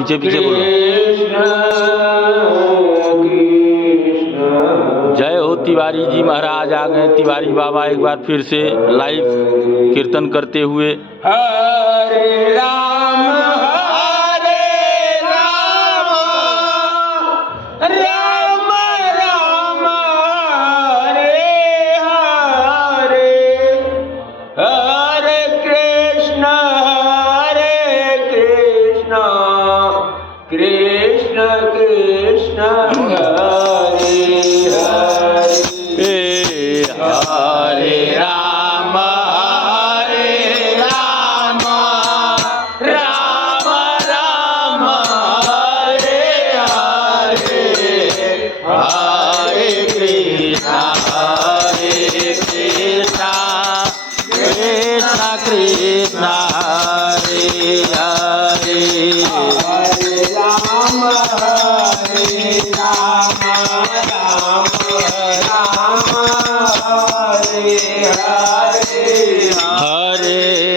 पीछे पीछे बोलो। जय हो तिवारी जी महाराज। आ गए तिवारी बाबा एक बार फिर से लाइव कीर्तन करते हुए। हरे राम राम राम हरे हरे, हरे कृष्ण कृष्ण कृष्ण हरे हरे, हरे राम राम राम हरे हरे, हरे कृष्ण कृष्ण कृष्ण हरे हरे, हरे राम राम राम हरे हरे, हरे